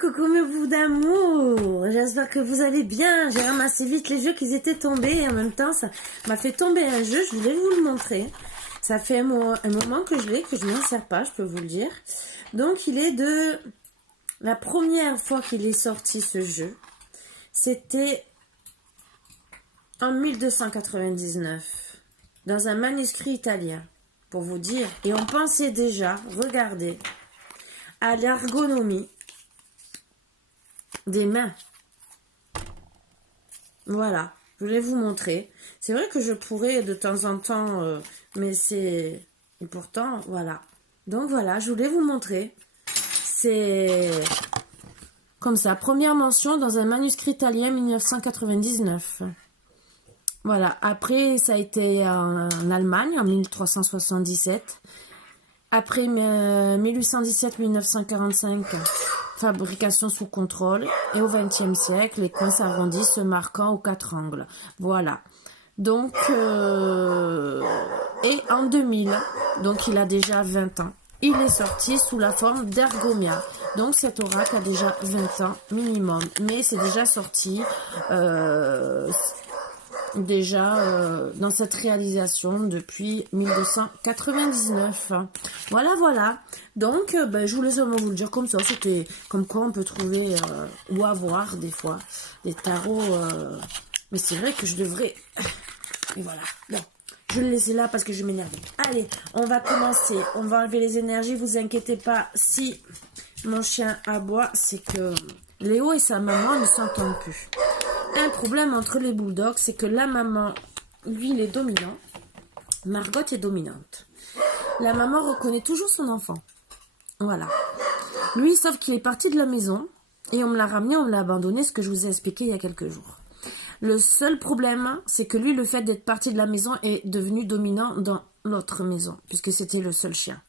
Coucou mes bouts d'amour, j'espère que vous allez bien. J'ai ramassé vite les jeux qui étaient tombés et en même temps ça m'a fait tomber un jeu, je voulais vous le montrer. Ça fait un moment que je l'ai, que je m'en sers pas, je peux vous le dire. Donc il est de la première fois qu'il est sorti ce jeu, c'était en 1299 dans un manuscrit italien, pour vous dire. Et on pensait déjà, regardez, à l'ergonomie des mains. Voilà, je voulais vous montrer. C'est vrai que je pourrais de temps en temps, mais c'est... Et pourtant, voilà. Donc voilà, je voulais vous montrer. C'est comme ça, première mention dans un manuscrit italien 1999. Voilà, après ça a été en Allemagne en 1377. Après 1817-1945, fabrication sous contrôle. Et au XXe siècle, les coins s'arrondissent, se marquant aux quatre angles. Voilà. Donc, et en 2000, donc il a déjà 20 ans, il est sorti sous la forme d'Ergomia. Donc cet oracle a déjà 20 ans minimum. Mais c'est déjà sorti... dans cette réalisation depuis 1299. Voilà. Donc, je voulais seulement vous le dire comme ça. C'était comme quoi on peut trouver ou avoir des fois des tarots. Mais c'est vrai que je devrais... Et voilà. Bon, je vais le laisser là parce que je m'énerve. Allez, on va commencer. On va enlever les énergies. Vous inquiétez pas. Si mon chien aboie, c'est que Léo et sa maman ne s'entendent plus. Un problème entre les bulldogs, c'est que la maman, lui, il est dominant. Margot est dominante. La maman reconnaît toujours son enfant. Voilà. Lui, sauf qu'il est parti de la maison et on me l'a ramené, on me l'a abandonné, ce que je vous ai expliqué il y a quelques jours. Le seul problème, c'est que lui, le fait d'être parti de la maison est devenu dominant dans l'autre maison, puisque c'était le seul chien.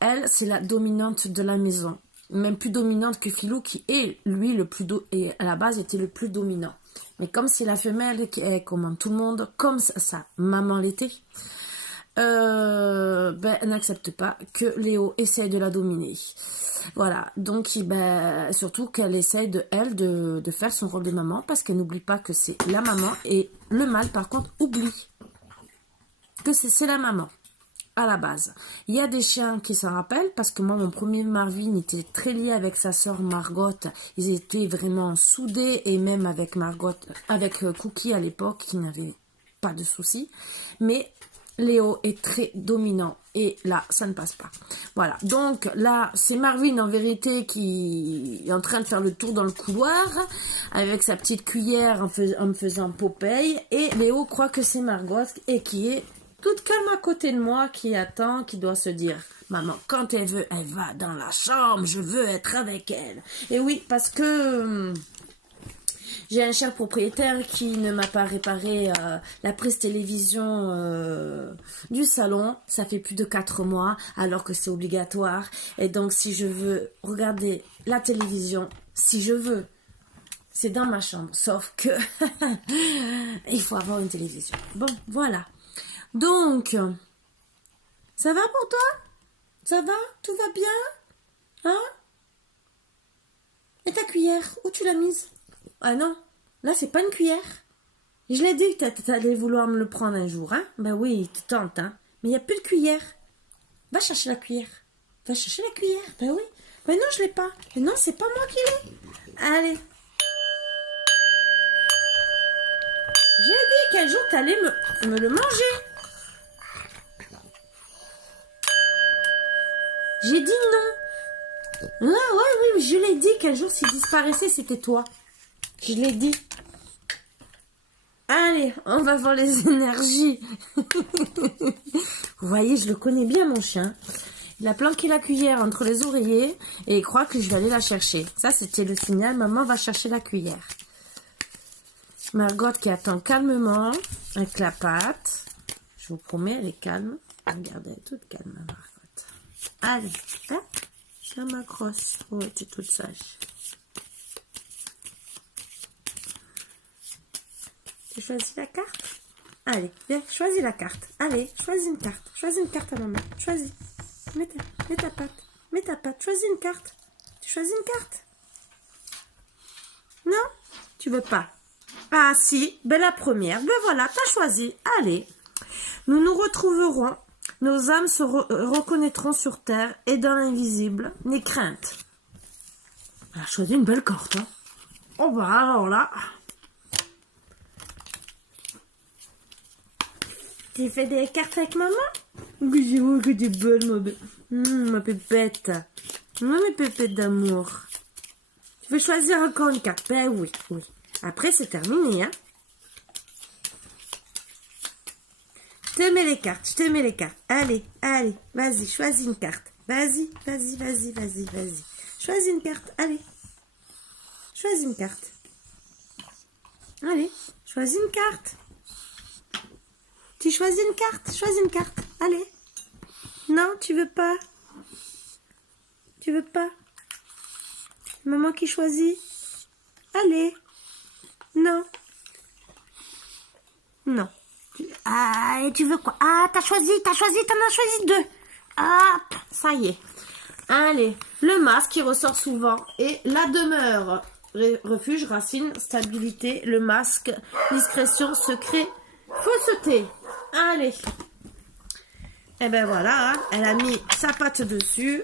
Elle, c'est la dominante de la maison. Même plus dominante que Filou, qui est, lui, et à la base, était le plus dominant. Mais comme c'est la femelle qui est comme tout le monde, comme sa maman l'était, elle n'accepte pas que Léo essaie de la dominer. Voilà, donc surtout qu'elle essaie de faire son rôle de maman, parce qu'elle n'oublie pas que c'est la maman, et le mâle par contre oublie que c'est la maman. À la base, il y a des chiens qui s'en rappellent, parce que moi, mon premier Marvin était très lié avec sa sœur Margot. Ils étaient vraiment soudés, et même avec Margot, avec Cookie à l'époque, qui n'avait pas de soucis. Mais Léo est très dominant, et là, ça ne passe pas. Voilà, donc là, c'est Marvin en vérité qui est en train de faire le tour dans le couloir, avec sa petite cuillère en me faisant Popeye, et Léo croit que c'est Margot, et qui est toute calme à côté de moi, qui attend, qui doit se dire, maman, quand elle veut, elle va dans la chambre, je veux être avec elle. Et oui, parce que j'ai un cher propriétaire qui ne m'a pas réparé la prise télévision du salon. Ça fait plus de 4 mois, alors que c'est obligatoire. Et donc, si je veux regarder la télévision, si je veux, c'est dans ma chambre. Sauf que il faut avoir une télévision. Bon, voilà. Donc, ça va pour toi? Ça va? Tout va bien? Hein? Et ta cuillère, où tu l'as mise? Ah non, là c'est pas une cuillère. Je l'ai dit que t'allais vouloir me le prendre un jour, hein? Ben oui, tu tentes, hein? Mais il n'y a plus de cuillère. Va chercher la cuillère. Va chercher la cuillère, ben oui. Ben non, je l'ai pas. Mais non, c'est pas moi qui l'ai. Allez. J'ai dit qu'un jour t'allais me le manger. J'ai dit non. Ah ouais, oui, je l'ai dit qu'un jour s'il disparaissait, c'était toi. Je l'ai dit. Allez, on va voir les énergies. Vous voyez, je le connais bien, mon chien. Il a planqué la cuillère entre les oreillers et il croit que je vais aller la chercher. Ça, c'était le signal. Maman va chercher la cuillère. Margot qui attend calmement avec la patte. Je vous promets, elle est calme. Regardez, elle est toute calme, Margot. Allez, hein? Ça m'accroche. Oh, tu es toute sage. Tu choisis la carte? Allez, viens, choisis la carte. Allez, choisis une carte. Choisis une carte à maman. Choisis. Mets ta patte. Mets ta patte. Choisis une carte. Tu choisis une carte? Non? Tu veux pas? Ah si, ben la première. Ben voilà, tu as choisi. Allez. Nous nous retrouverons. Nos âmes se reconnaîtront sur terre et dans l'invisible. N'aie crainte. Elle a choisi une belle carte. Hein. Oh bah alors là. Tu fais des cartes avec maman? Que des belles, ma pépette. Mes pépettes d'amour. Tu veux choisir encore une carte? Ben oui, oui. Après, c'est terminé, hein. Je te mets les cartes, je te mets les cartes. Allez, allez, vas-y, choisis une carte. Vas-y, vas-y, vas-y, vas-y, vas-y. Choisis une carte, allez. Choisis une carte. Allez, choisis une carte. Tu choisis une carte, choisis une carte. Allez. Non, tu veux pas? Tu veux pas? Maman qui choisit? Allez. Non. Non. Ah, et tu veux quoi? Ah, t'en as choisi deux. Ah, ça y est. Allez, le masque qui ressort souvent et la demeure. Refuge, racine, stabilité, le masque, discrétion, secret, fausseté. Allez. Et ben voilà, hein, elle a mis sa patte dessus.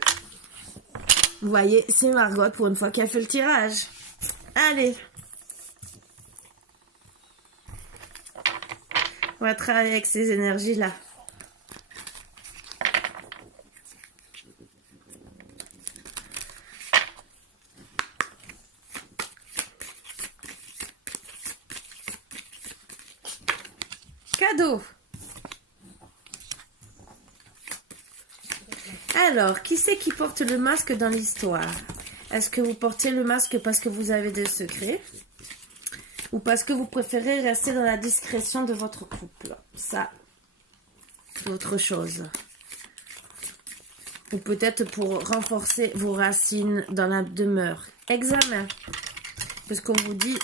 Vous voyez, c'est Margot pour une fois qui a fait le tirage. Allez. On va travailler avec ces énergies-là. Cadeau. Alors, qui c'est qui porte le masque dans l'histoire? Est-ce que vous portez le masque parce que vous avez des secrets? Ou parce que vous préférez rester dans la discrétion de votre couple? Ça, c'est autre chose. Ou peut-être pour renforcer vos racines dans la demeure. Examen. Parce qu'on vous dit,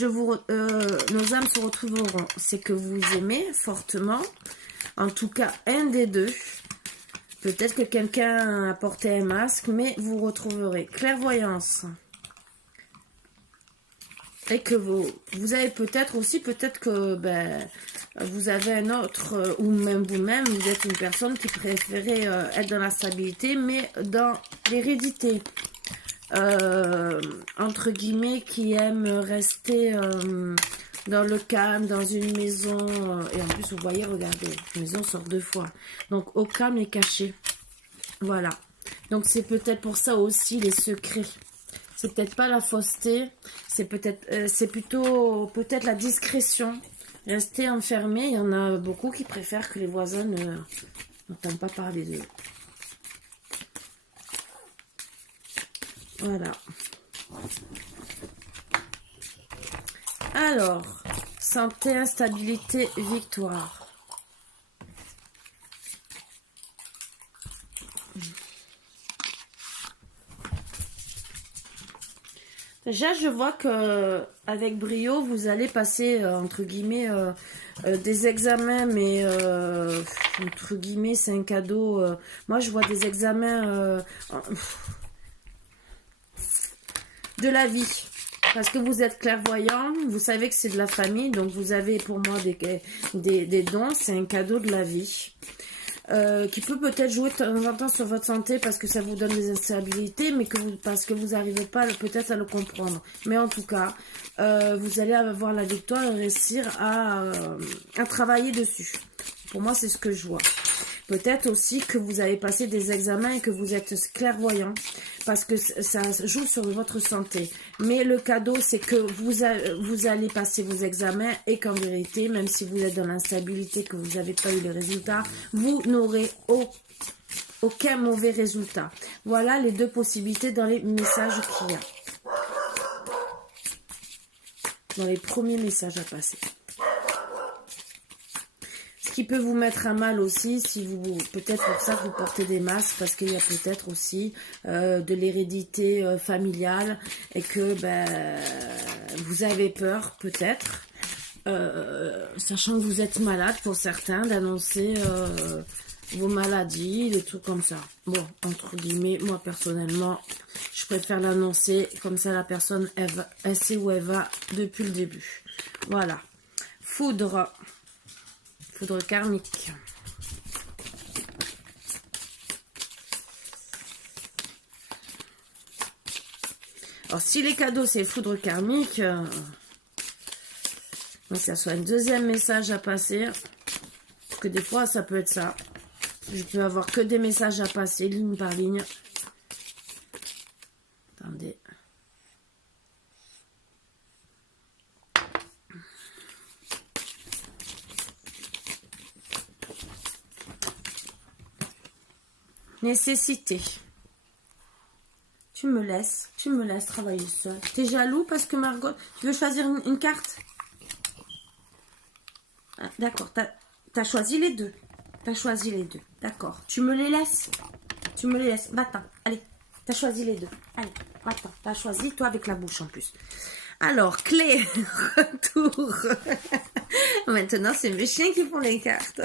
nos âmes se retrouveront. C'est que vous aimez fortement. En tout cas, un des deux. Peut-être que quelqu'un a porté un masque, mais vous retrouverez. Clairvoyance. Et que vous avez peut-être aussi, peut-être que ben, vous avez un autre, ou même vous-même, vous êtes une personne qui préférait être dans la stabilité, mais dans l'hérédité. Entre guillemets, qui aime rester dans le calme, dans une maison. Et en plus, vous voyez, regardez, la maison sort 2 fois. Donc, au calme et caché. Voilà. Donc, c'est peut-être pour ça aussi les secrets. C'est peut-être pas la fausseté, c'est plutôt peut-être la discrétion. Rester enfermé, il y en a beaucoup qui préfèrent que les voisins n'entendent pas parler d'eux. Voilà. Alors, santé, instabilité, victoire. Déjà, je vois que avec brio, vous allez passer, entre guillemets, des examens, mais entre guillemets, c'est un cadeau. Moi, je vois des examens de la vie. Parce que vous êtes clairvoyant, vous savez que c'est de la famille, donc vous avez pour moi des dons, c'est un cadeau de la vie. Qui peut peut-être jouer de temps en temps sur votre santé parce que ça vous donne des instabilités, mais parce que vous n'arrivez pas peut-être à le comprendre. Mais en tout cas, vous allez avoir la victoire et réussir à travailler dessus. Pour moi, c'est ce que je vois. Peut-être aussi que vous avez passé des examens et que vous êtes clairvoyant parce que ça joue sur votre santé. Mais le cadeau, c'est que vous allez passer vos examens et qu'en vérité, même si vous êtes dans l'instabilité, que vous n'avez pas eu les résultats, vous n'aurez aucun mauvais résultat. Voilà les 2 possibilités dans les messages qu'il y a. Dans les premiers messages à passer. Qui peut vous mettre à mal aussi si peut-être pour ça que vous portez des masques parce qu'il y a peut-être aussi de l'hérédité familiale et que vous avez peur peut-être, sachant que vous êtes malade pour certains, d'annoncer vos maladies, des trucs comme ça. Bon, entre guillemets, moi personnellement, je préfère l'annoncer, comme ça la personne, elle sait où elle va depuis le début. Voilà. Foudre. Foudre karmique. Alors, si les cadeaux, c'est foudre karmique, ça soit un deuxième message à passer. Parce que des fois, ça peut être ça. Je peux avoir que des messages à passer, ligne par ligne. Attendez. Nécessité. Tu me laisses travailler seule. T'es jaloux parce que Margot, tu veux choisir une carte? Ah, d'accord, t'as choisi les deux. T'as choisi les deux. D'accord. Tu me les laisses? Tu me les laisses. Va-t'en. Allez, t'as choisi les deux. Allez, va-t'en. T'as choisi, toi, avec la bouche en plus. Alors, clé, retour. Maintenant, c'est mes chiens qui font les cartes.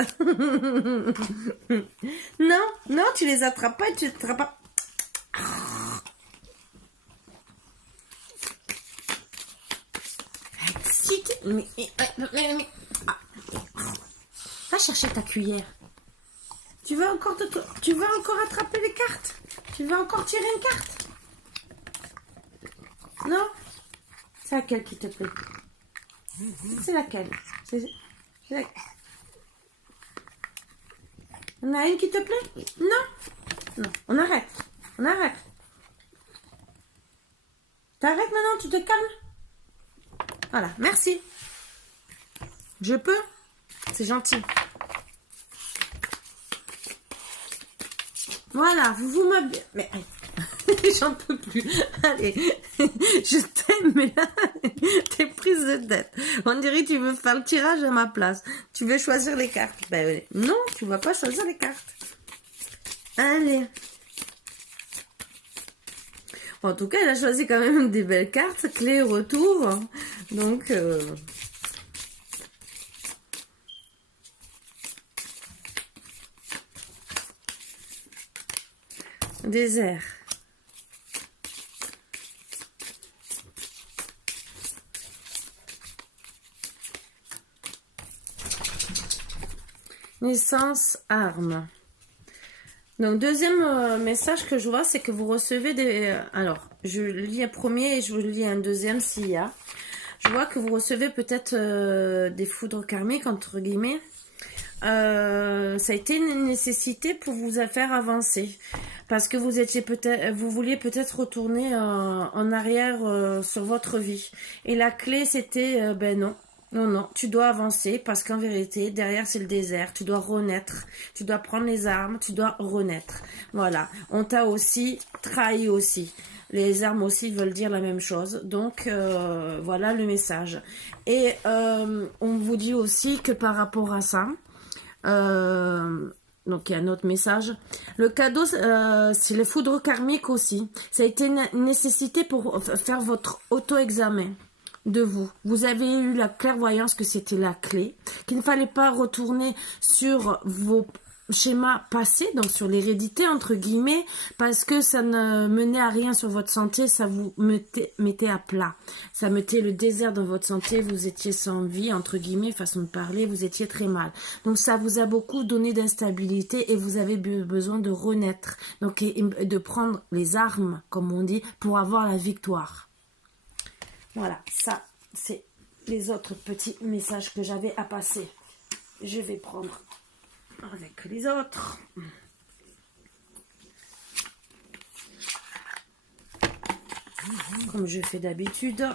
Non, non, tu les attrapes pas, tu les attrapes pas. Mais, va chercher ta cuillère. Tu veux encore attraper les cartes? Tu veux encore tirer une carte? Non? C'est laquelle qui te plaît? C'est laquelle? Il y en a une qui te plaît? Non? Non, on arrête. On arrête. T'arrêtes maintenant, tu te calmes? Voilà, merci. Je peux? C'est gentil. Voilà, vous m'avez... Mais j'en peux plus. Allez, je t'aime, mais là, t'es prise de tête. On dirait que tu veux faire le tirage à ma place. Tu veux choisir les cartes. Ben non, tu vas pas choisir les cartes. Allez. Bon, en tout cas, elle a choisi quand même des belles cartes. Clé retour. Donc... désert. Naissance, arme. Donc, deuxième message que je vois, c'est que vous recevez des... alors, je lis un premier et je vous lis un deuxième s'il y a. Je vois que vous recevez peut-être des foudres karmiques, entre guillemets. Ça a été une nécessité pour vous faire avancer. Parce que vous vouliez peut-être retourner en arrière sur votre vie. Et la clé, c'était, ben non. Non, non, tu dois avancer parce qu'en vérité, derrière, c'est le désert. Tu dois renaître. Tu dois prendre les armes. Tu dois renaître. Voilà. On t'a aussi trahi aussi. Les armes aussi veulent dire la même chose. Donc, voilà le message. Et on vous dit aussi que par rapport à ça, donc il y a un autre message. Le cadeau, c'est les foudres karmiques aussi. Ça a été une nécessité pour faire votre auto-examen de vous. Vous avez eu la clairvoyance que c'était la clé, qu'il ne fallait pas retourner sur vos schémas passés, donc sur l'hérédité entre guillemets, parce que ça ne menait à rien sur votre santé, ça vous mettait à plat. Ça mettait le désert dans votre santé, vous étiez sans vie, entre guillemets, façon de parler, vous étiez très mal. Donc ça vous a beaucoup donné d'instabilité et vous avez besoin de renaître, donc et de prendre les armes, comme on dit, pour avoir la victoire. Voilà, ça, c'est les autres petits messages que j'avais à passer. Je vais prendre avec les autres. Comme je fais d'habitude.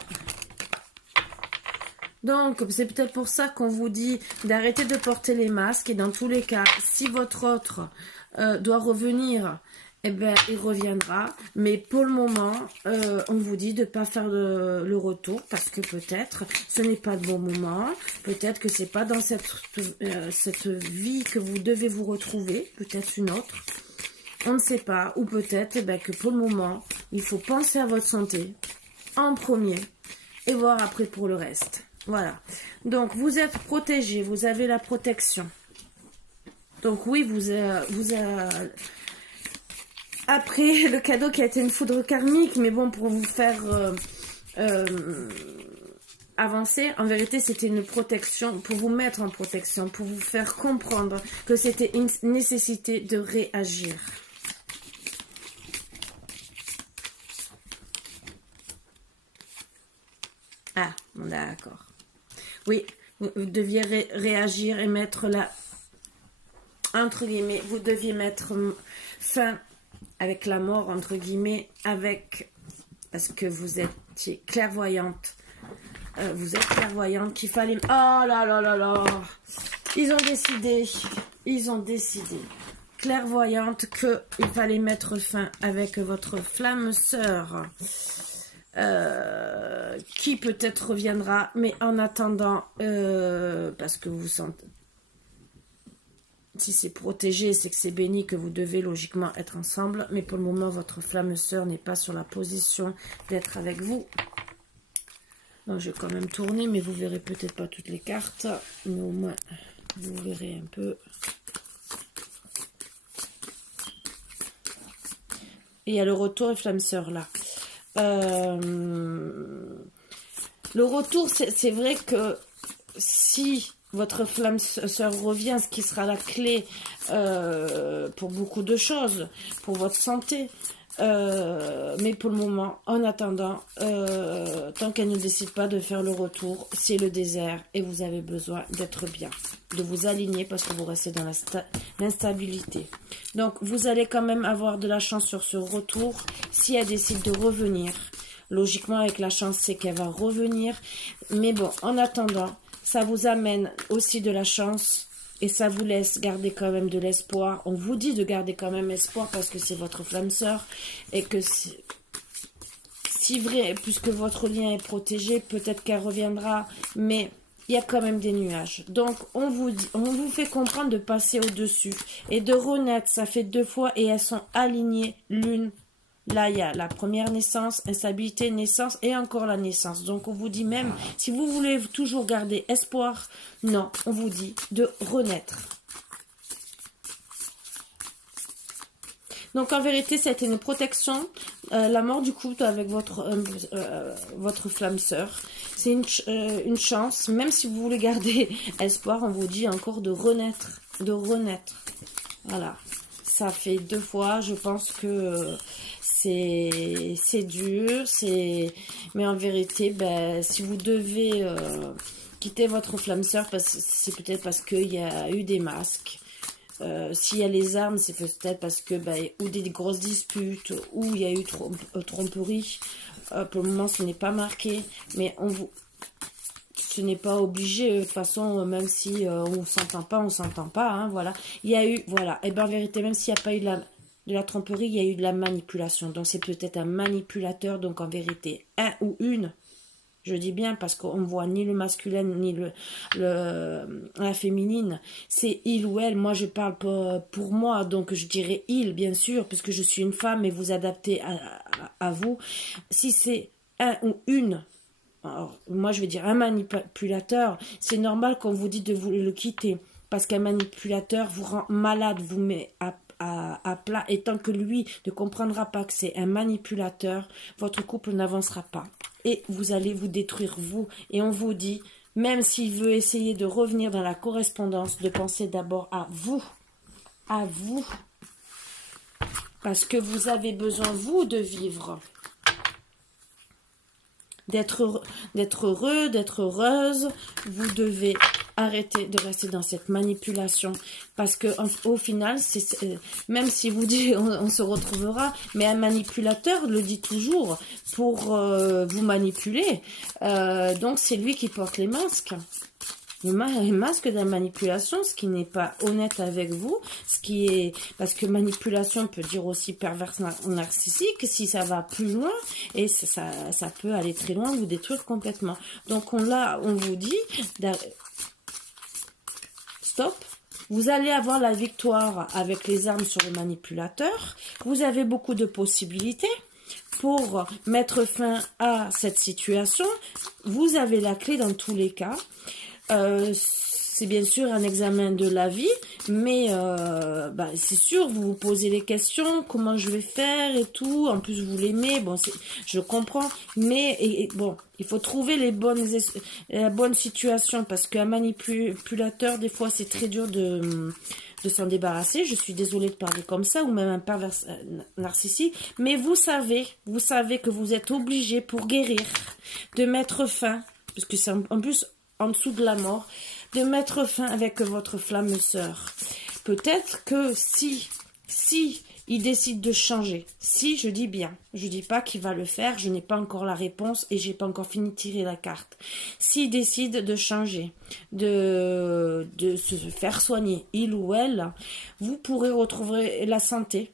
Donc, c'est peut-être pour ça qu'on vous dit d'arrêter de porter les masques. Et dans tous les cas, si votre autre doit revenir... eh bien, il reviendra. Mais pour le moment, on vous dit de ne pas faire le retour parce que peut-être ce n'est pas le bon moment. Peut-être que c'est pas dans cette vie que vous devez vous retrouver. Peut-être une autre. On ne sait pas. Ou peut-être que pour le moment, il faut penser à votre santé en premier et voir après pour le reste. Voilà. Donc, vous êtes protégé. Vous avez la protection. Donc oui, après le cadeau qui a été une foudre karmique, mais bon, pour vous faire avancer, en vérité, c'était une protection, pour vous mettre en protection, pour vous faire comprendre que c'était une nécessité de réagir. Ah, d'accord. Oui, vous deviez réagir et mettre la... Entre guillemets, vous deviez mettre fin avec la mort, entre guillemets, parce que vous étiez clairvoyante. Vous êtes clairvoyante qu'il fallait... Oh là là là là. Ils ont décidé, clairvoyante, qu'il fallait mettre fin avec votre flamme sœur. Qui peut-être reviendra, mais en attendant, parce que vous sentez, si c'est protégé, c'est que c'est béni, que vous devez logiquement être ensemble, mais pour le moment, votre flamme sœur n'est pas sur la position d'être avec vous. Donc, je vais quand même tourner, mais vous verrez peut-être pas toutes les cartes, mais au moins, vous verrez un peu. Et il y a le retour et flamme sœur là. Le retour, c'est vrai que si votre flamme sœur revient, ce qui sera la clé pour beaucoup de choses, pour votre santé, mais pour le moment, en attendant, tant qu'elle ne décide pas de faire le retour, c'est le désert et vous avez besoin d'être bien, de vous aligner parce que vous restez dans l'instabilité. Donc, vous allez quand même avoir de la chance sur ce retour si elle décide de revenir. Logiquement, avec la chance, c'est qu'elle va revenir. Mais bon, en attendant, ça vous amène aussi de la chance et ça vous laisse garder quand même de l'espoir. On vous dit de garder quand même espoir parce que c'est votre flamme sœur et que si vrai, puisque votre lien est protégé, peut-être qu'elle reviendra, mais il y a quand même des nuages. Donc, on vous fait comprendre de passer au-dessus et de renaître. Ça fait 2 fois et elles sont alignées l'une. Là, il y a la première naissance, instabilité, naissance et encore la naissance. Donc, on vous dit même, si vous voulez toujours garder espoir, non, on vous dit de renaître. Donc, en vérité, c'était une protection. La mort du couple avec votre flamme sœur. C'est une chance. Même si vous voulez garder espoir, on vous dit encore de renaître. De renaître. Voilà. Ça fait 2 fois. Je pense que... c'est dur, mais en vérité, ben, si vous devez quitter votre flamme sœur, c'est peut-être parce qu'il y a eu des masques. S'il y a les armes, c'est peut-être parce que ou des grosses disputes, ou il y a eu tromperie. Pour le moment, ce n'est pas marqué, mais ce n'est pas obligé. De toute façon, même si on s'entend pas, hein, voilà. Il y a eu, voilà. Et bien en vérité, même s'il n'y a pas eu de la tromperie, il y a eu de la manipulation. Donc, c'est peut-être un manipulateur. Donc, en vérité, un ou une, je dis bien parce qu'on ne voit ni le masculin ni la féminine. C'est il ou elle. Moi, je parle pour moi. Donc, je dirais il, bien sûr, puisque je suis une femme et vous adaptez à vous. Si c'est un ou une, alors, moi, je vais dire un manipulateur, c'est normal qu'on vous dit de vous le quitter. Parce qu'un manipulateur vous rend malade, vous met à plat, et tant que lui ne comprendra pas que c'est un manipulateur, votre couple n'avancera pas et vous allez vous détruire vous. Et on vous dit, même s'il veut essayer de revenir dans la correspondance, de penser d'abord à vous, parce que vous avez besoin vous de vivre, d'être heureux, d'être heureuse. Vous devez arrêter de rester dans cette manipulation parce que au final, même si vous dites on se retrouvera, mais un manipulateur le dit toujours pour vous manipuler. Donc c'est lui qui porte les masques. Les masques de la manipulation, ce qui n'est pas honnête avec vous, parce que manipulation peut dire aussi perverse narcissique, si ça va plus loin, et ça peut aller très loin, vous détruire complètement. Donc on vous dit, stop, vous allez avoir la victoire avec les armes sur le manipulateur, vous avez beaucoup de possibilités. Pour mettre fin à cette situation, vous avez la clé dans tous les cas. c'est bien sûr un examen de la vie, mais c'est sûr, vous vous posez les questions, comment je vais faire et tout. En plus, vous l'aimez, bon, je comprends, mais bon, il faut trouver la bonne situation parce qu'un manipulateur, des fois, c'est très dur de s'en débarrasser. Je suis désolée de parler comme ça, ou même un pervers narcissique, mais vous savez que vous êtes obligé pour guérir, de mettre fin, parce que c'est en plus en dessous de la mort, de mettre fin avec votre flamme sœur. Peut-être que si il décide de changer, si, je dis bien, je dis pas qu'il va le faire, je n'ai pas encore la réponse et j'ai pas encore fini de tirer la carte. S'il décide de changer, de se faire soigner, il ou elle, vous pourrez retrouver la santé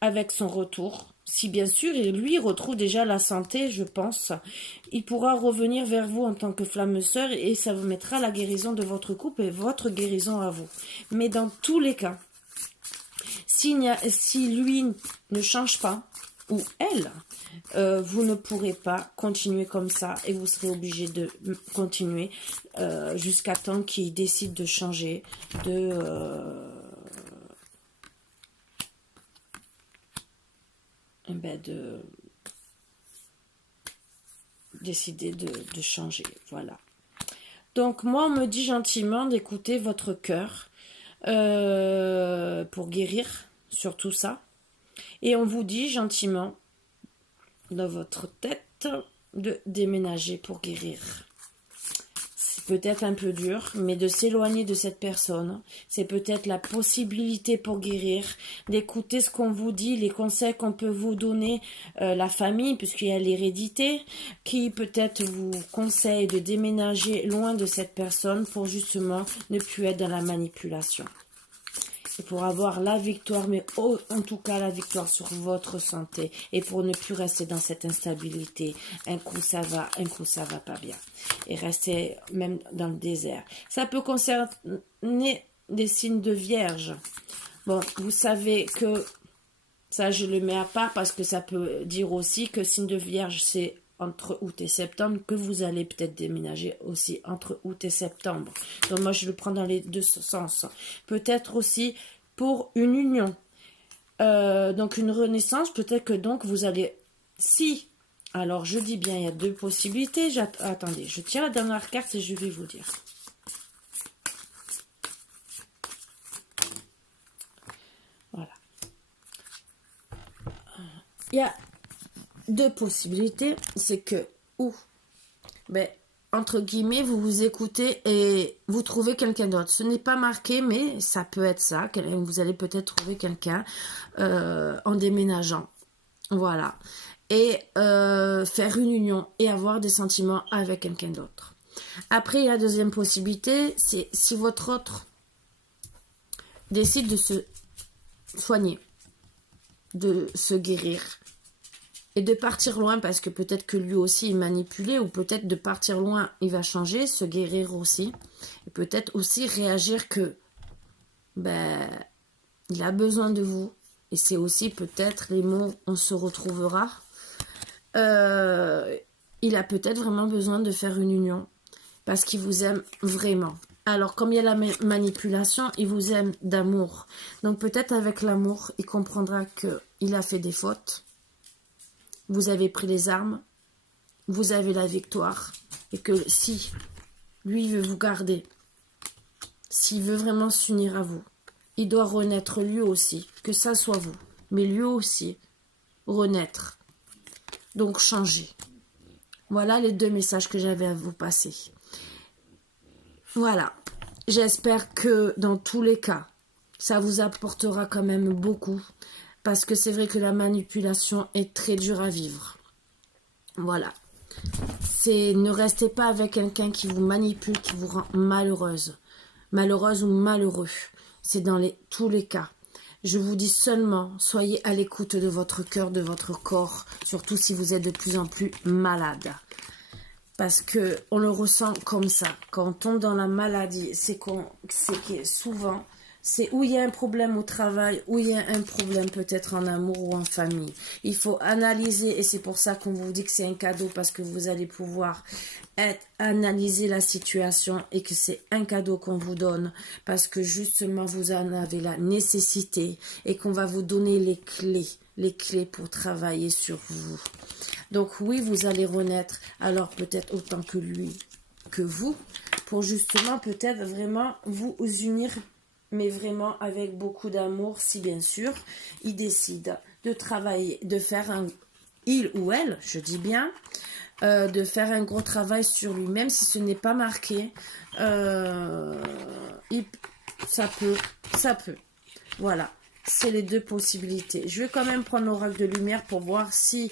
avec son retour. Si bien sûr, lui retrouve déjà la santé, je pense, il pourra revenir vers vous en tant que flamme sœur et ça vous mettra la guérison de votre couple et votre guérison à vous. Mais dans tous les cas, si lui ne change pas, ou elle, vous ne pourrez pas continuer comme ça et vous serez obligé de continuer jusqu'à temps qu'il décide de changer, décider de changer, voilà. Donc moi on me dit gentiment d'écouter votre cœur pour guérir sur tout ça, et on vous dit gentiment dans votre tête de déménager pour guérir. C'est peut-être un peu dur, mais de s'éloigner de cette personne, c'est peut-être la possibilité pour guérir, d'écouter ce qu'on vous dit, les conseils qu'on peut vous donner, la famille, puisqu'il y a l'hérédité, qui peut-être vous conseille de déménager loin de cette personne pour justement ne plus être dans la manipulation. Et pour avoir la victoire, mais en tout cas la victoire sur votre santé, et pour ne plus rester dans cette instabilité. Un coup ça va pas bien. Et rester même dans le désert. Ça peut concerner des signes de vierge. Bon, vous savez que, ça je le mets à part parce que ça peut dire aussi que signe de vierge c'est entre août et septembre, que vous allez peut-être déménager aussi entre août et septembre. Donc moi je le prends dans les deux sens. Peut-être aussi pour une union. Donc une renaissance, peut-être que donc vous allez... Si, alors je dis bien, il y a deux possibilités. Attendez, je tire la dernière carte et je vais vous dire. Voilà. Il y a deux possibilités, c'est que entre guillemets, vous vous écoutez et vous trouvez quelqu'un d'autre. Ce n'est pas marqué, mais ça peut être ça. Vous allez peut-être trouver quelqu'un en déménageant. Voilà. Et faire une union et avoir des sentiments avec quelqu'un d'autre. Après, il y a la deuxième possibilité, c'est si votre autre décide de se soigner, de se guérir, et de partir loin parce que peut-être que lui aussi est manipulé, ou peut-être de partir loin, il va changer, se guérir aussi. Et peut-être aussi réagir que il a besoin de vous. Et c'est aussi peut-être les mots on se retrouvera. Il a peut-être vraiment besoin de faire une union parce qu'il vous aime vraiment. Alors, comme il y a la manipulation, il vous aime d'amour. Donc peut-être avec l'amour, il comprendra qu'il a fait des fautes. Vous avez pris les armes, vous avez la victoire, et que si lui veut vous garder, s'il veut vraiment s'unir à vous, il doit renaître lui aussi, que ça soit vous, mais lui aussi, renaître. Donc changer. Voilà les deux messages que j'avais à vous passer. Voilà, j'espère que dans tous les cas, ça vous apportera quand même beaucoup. Parce que c'est vrai que la manipulation est très dure à vivre. Voilà. Ne restez pas avec quelqu'un qui vous manipule, qui vous rend malheureuse. Malheureuse ou malheureux. C'est dans tous les cas. Je vous dis seulement, soyez à l'écoute de votre cœur, de votre corps. Surtout si vous êtes de plus en plus malade. Parce que on le ressent comme ça. Quand on tombe dans la maladie, c'est que souvent... C'est où il y a un problème au travail, où il y a un problème peut-être en amour ou en famille. Il faut analyser, et c'est pour ça qu'on vous dit que c'est un cadeau, parce que vous allez pouvoir analyser la situation et que c'est un cadeau qu'on vous donne, parce que justement vous en avez la nécessité et qu'on va vous donner les clés pour travailler sur vous. Donc oui, vous allez renaître, alors peut-être autant que lui, que vous, pour justement peut-être vraiment vous unir, mais vraiment avec beaucoup d'amour, si bien sûr, il décide de travailler, de faire il ou elle, je dis bien, de faire un gros travail sur lui-même, si ce n'est pas marqué, ça peut, voilà, c'est les deux possibilités. Je vais quand même prendre l'oracle de lumière pour voir si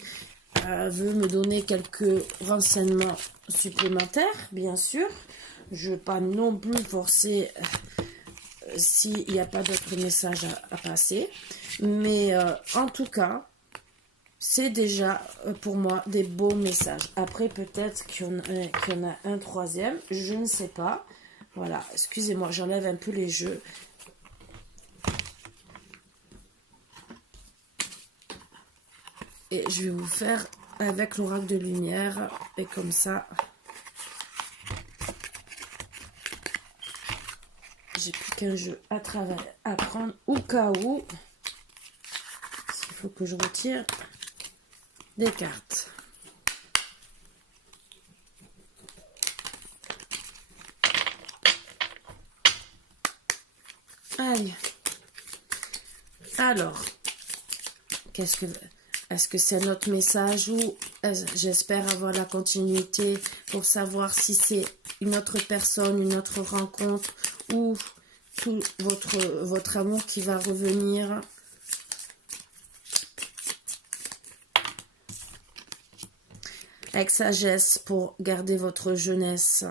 veut me donner quelques renseignements supplémentaires, bien sûr. Je ne veux pas non plus forcer s'il n'y a pas d'autres messages à passer. Mais en tout cas, c'est déjà pour moi des beaux messages. Après, peut-être qu'il y en a un troisième, je ne sais pas. Voilà, excusez-moi, j'enlève un peu les jeux. Et je vais vous faire avec l'oracle de lumière. Et comme ça, j'ai plus qu'un jeu à prendre au cas où. Il faut que je retire des cartes. Allez. Alors, est-ce que c'est notre message ou j'espère avoir la continuité pour savoir si c'est une autre personne, une autre rencontre ou tout votre amour qui va revenir. Avec sagesse pour garder votre jeunesse.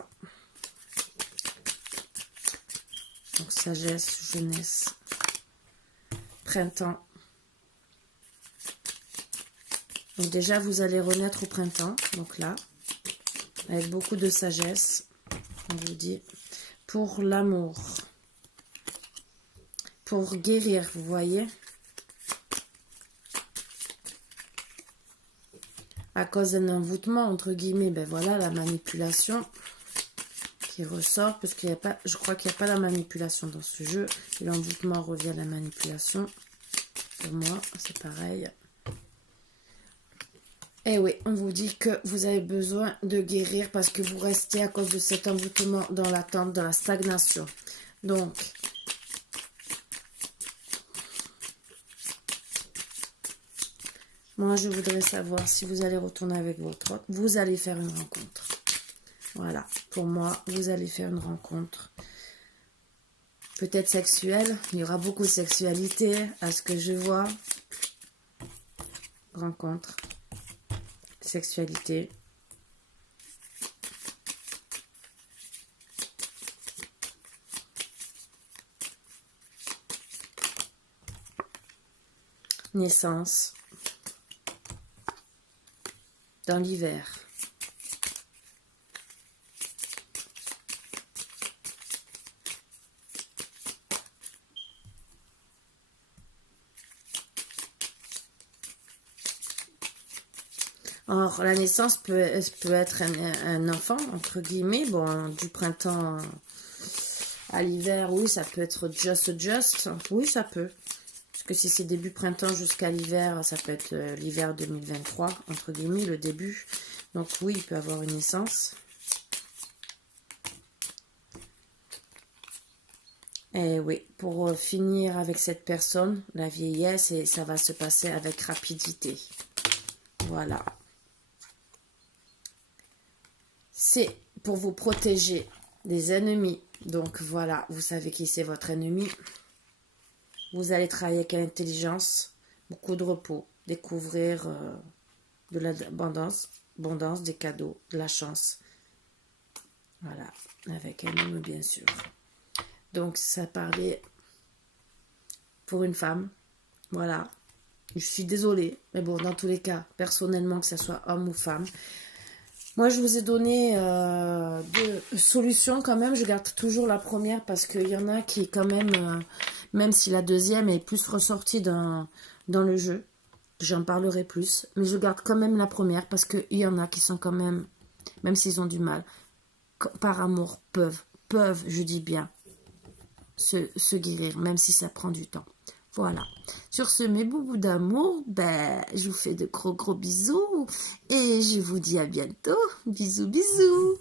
Donc sagesse, jeunesse, printemps. Donc déjà, vous allez renaître au printemps. Donc là, avec beaucoup de sagesse, on vous dit, pour l'amour. Pour guérir, vous voyez. À cause d'un envoûtement, entre guillemets, ben voilà, la manipulation qui ressort, parce qu'il n'y a pas, je crois qu'il n'y a pas la manipulation dans ce jeu. Et l'envoûtement revient à la manipulation. Pour moi, c'est pareil. Et oui, on vous dit que vous avez besoin de guérir parce que vous restez à cause de cet envoûtement dans l'attente, dans la stagnation. Donc, moi, je voudrais savoir si vous allez retourner avec votre autre. Vous allez faire une rencontre. Voilà, pour moi, vous allez faire une rencontre. Peut-être sexuelle. Il y aura beaucoup de sexualité à ce que je vois. Rencontre. Sexualité. Naissance. Dans l'hiver. Or, la naissance peut être un enfant, entre guillemets. Bon, du printemps à l'hiver, oui, ça peut être just. Oui, ça peut. Parce que si c'est début printemps jusqu'à l'hiver, ça peut être l'hiver 2023, entre guillemets, le début. Donc oui, il peut avoir une naissance. Et oui, pour finir avec cette personne, la vieillesse, et ça va se passer avec rapidité. Voilà. C'est pour vous protéger des ennemis. Donc voilà, vous savez qui c'est votre ennemi. Vous allez travailler avec l'intelligence, beaucoup de repos, découvrir de l'abondance, des cadeaux, de la chance. Voilà, avec un homme bien sûr. Donc ça parlait pour une femme. Voilà, je suis désolée, mais bon, dans tous les cas, personnellement, que ce soit homme ou femme, Moi, je vous ai donné deux solutions quand même. Je garde toujours la première parce qu'il y en a qui, quand même, même si la deuxième est plus ressortie dans le jeu, j'en parlerai plus. Mais je garde quand même la première parce qu'il y en a qui sont quand même s'ils ont du mal, par amour, peuvent, je dis bien, se guérir, même si ça prend du temps. Voilà. Sur ce, mes boubous d'amour, ben, je vous fais de gros bisous et je vous dis à bientôt. Bisous, bisous.